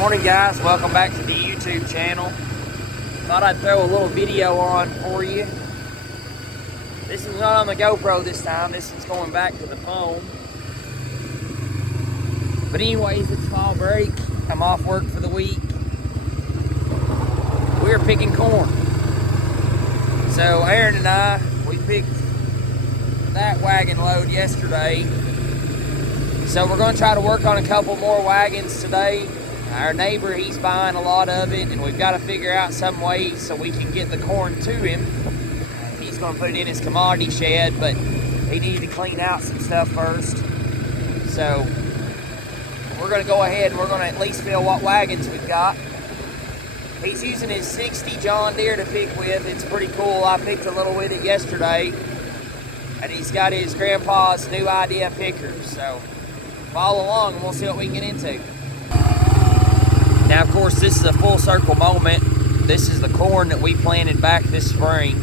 Morning guys, welcome back to the YouTube channel. Thought I'd throw a little video on for you. This is not on the GoPro this time, this is going back to the phone. But anyways, it's fall break. I'm off work for the week. We're picking corn. So Aaron and I, we picked that wagon load yesterday. So we're going to try to work on a couple more wagons today. Our neighbor, he's buying a lot of it, and we've got to figure out some way so we can get the corn to him. He's going to put it in his commodity shed, but he needed to clean out some stuff first. So we're going to go ahead and we're going to at least fill what wagons we've got. He's using his 60 John Deere to pick with. It's pretty cool. I picked a little with it yesterday, and he's got his grandpa's new idea picker. So follow along and we'll see what we can get into. Now, of course, this is a full circle moment. This is the corn that we planted back this spring.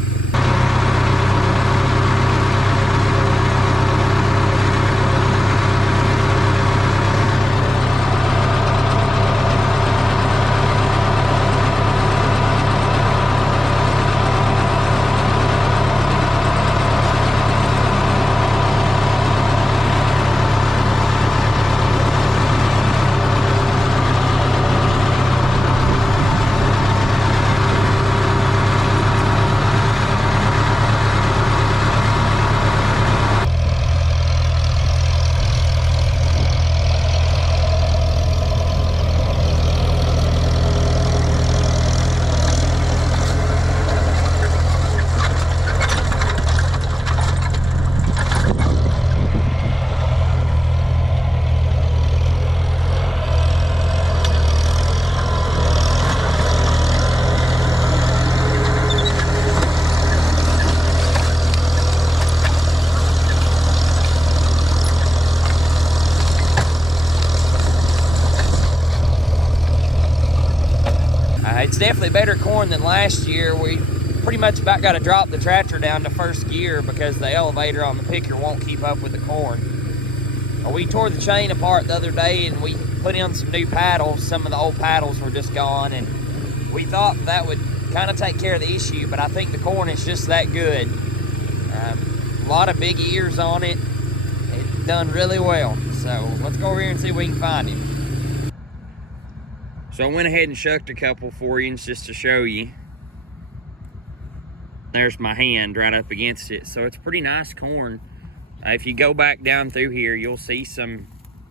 It's definitely better corn than last year. We pretty much about got to drop the tractor down to first gear because the elevator on the picker won't keep up with the corn. We tore the chain apart the other day and we put in some new paddles. Some of the old paddles were just gone, and we thought that would kind of take care of the issue, but I think the corn is just that good. A lot of big ears on it. It's done really well. So let's go over here and see if we can find him. So I went ahead and shucked a couple forings just to show you. There's my hand right up against it. So it's pretty nice corn. If you go back down through here, you'll see some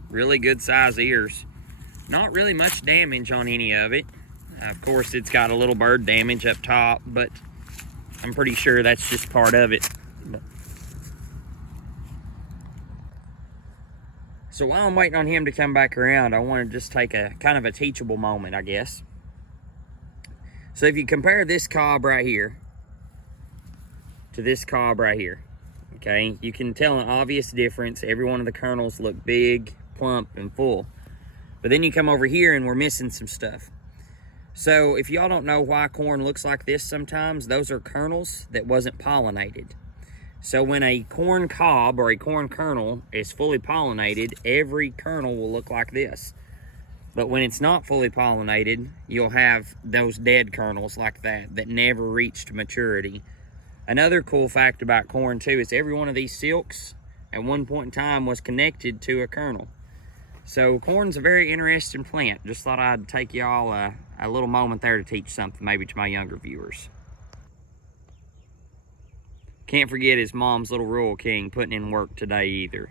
really good size ears. Not really much damage on any of it. Of course, it's got a little bird damage up top, but I'm pretty sure that's just part of it. So while I'm waiting on him to come back around, I want to just take a kind of a teachable moment, I guess. So if you compare this cob right here to this cob right here, okay, you can tell an obvious difference. Every one of the kernels look big, plump, and full. But then you come over here and we're missing some stuff. So if y'all don't know why corn looks like this sometimes, those are kernels that wasn't pollinated. So when a corn cob or a corn kernel is fully pollinated, every kernel will look like this. But when it's not fully pollinated, you'll have those dead kernels like that never reached maturity. Another cool fact about corn too is every one of these silks at one point in time was connected to a kernel. So corn's a very interesting plant. Just thought I'd take y'all a little moment there to teach something maybe to my younger viewers. Can't forget his mom's little Rural King putting in work today either.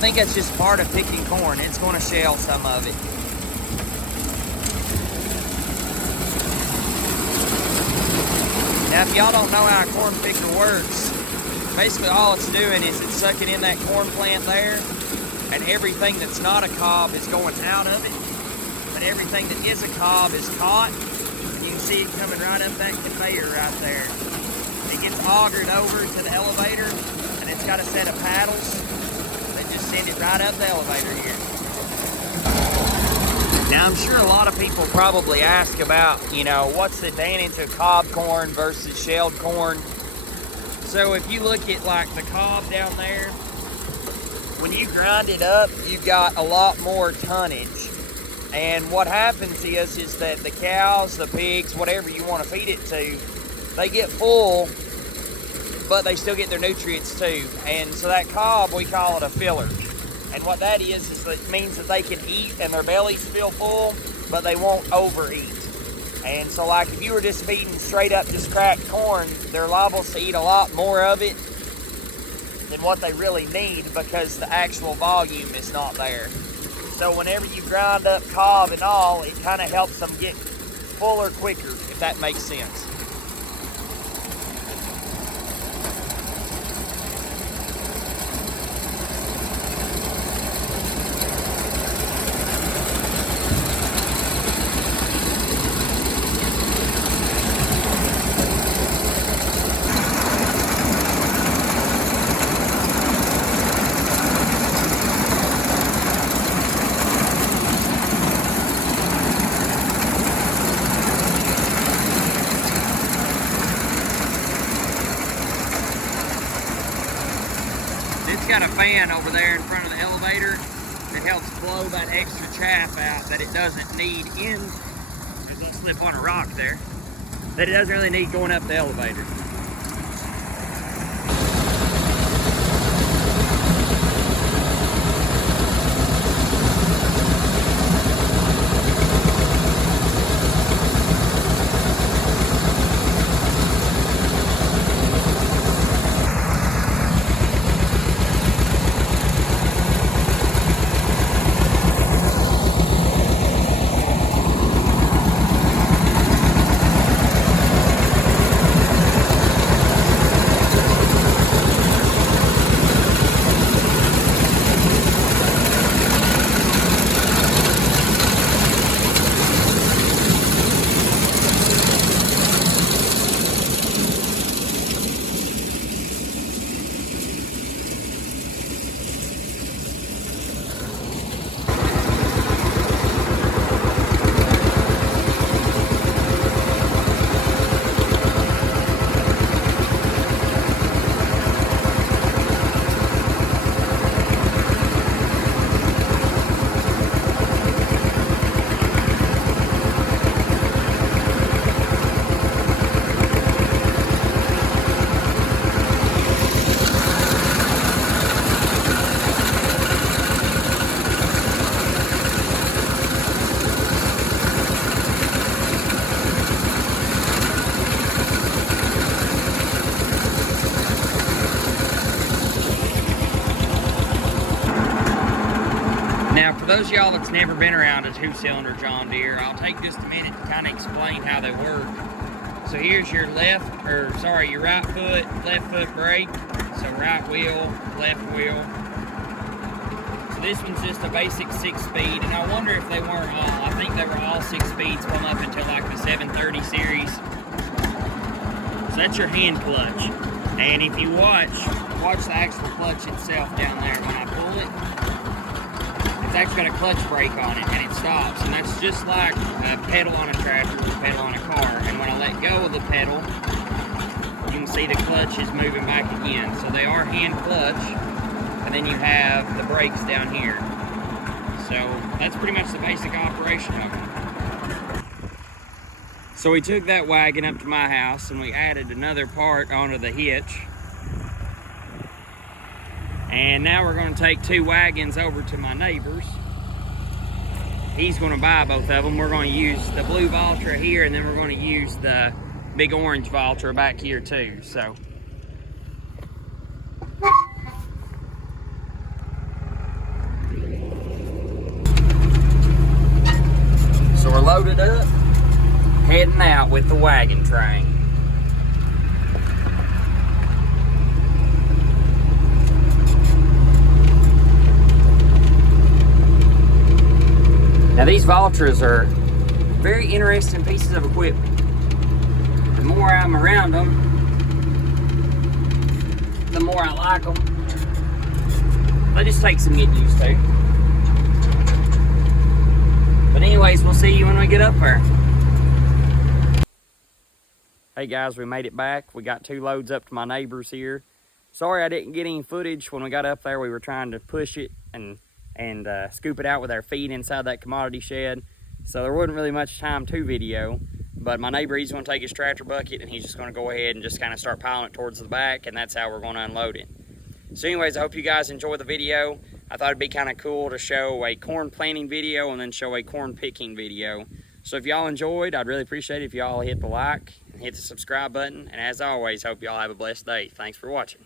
think that's just part of picking corn. It's going to shell some of it. Now, if y'all don't know how a corn picker works, basically all it's doing is it's sucking in that corn plant there, and everything that's not a cob is going out of it, but everything that is a cob is caught. You can see it coming right up that conveyor right there. It gets augered over to the elevator, and it's got a set of paddles that just send it right up the elevator here. Now, I'm sure a lot of people probably ask about, you know, what's the advantage of cob corn versus shelled corn? So if you look at like the cob down there, when you grind it up, you've got a lot more tonnage. And what happens is that the cows, the pigs, whatever you want to feed it to, they get full, but they still get their nutrients too. And so that cob, we call it a filler. And what that is that it means that they can eat and their bellies feel full, but they won't overeat. And so like if you were just feeding straight up just cracked corn, they're liable to eat a lot more of it than what they really need because the actual volume is not there. So whenever you grind up cob and all, it kind of helps them get fuller quicker, if that makes sense. It's got a fan over there in front of the elevator that helps blow that extra chaff out that it doesn't need in, there's a slip on a rock there, that it doesn't really need going up the elevator. Now, for those of y'all that's never been around a two-cylinder John Deere, I'll take just a minute to kind of explain how they work. So here's your right foot, left foot brake. So right wheel, left wheel. So this one's just a basic 6-speed, and I wonder if they weren't all. I think they were all 6 speeds from up until like the 730 series. So that's your hand clutch. And if you watch the actual clutch itself down there. When I pull it, it's actually got a clutch brake on it, and it stops. And that's just like a pedal on a tractor or a pedal on a car. And when I let go of the pedal, you can see the clutch is moving back again. So they are hand clutch, and then you have the brakes down here. So that's pretty much the basic operation of them. So we took that wagon up to my house and we added another part onto the hitch. And now we're going to take 2 wagons over to my neighbor's. He's going to buy both of them. We're going to use the blue Valtra here, and then we're going to use the big orange Valtra back here too. So loaded up, heading out with the wagon train. Now these Valtras are very interesting pieces of equipment. The more I'm around them, the more I like them. They just take some getting used to. But anyways, we'll see you when we get up there. Hey guys, we made it back. We got 2 loads up to my neighbors here. Sorry I didn't get any footage when we got up there. We were trying to push it and scoop it out with our feet inside that commodity shed. So there wasn't really much time to video. But my neighbor, he's going to take his tractor bucket and he's just going to go ahead and just kind of start piling it towards the back, and that's how we're going to unload it. So anyways, I hope you guys enjoyed the video. I thought it'd be kind of cool to show a corn planting video and then show a corn picking video. So if y'all enjoyed, I'd really appreciate it if y'all hit the like and hit the subscribe button. And as always, hope y'all have a blessed day. Thanks for watching.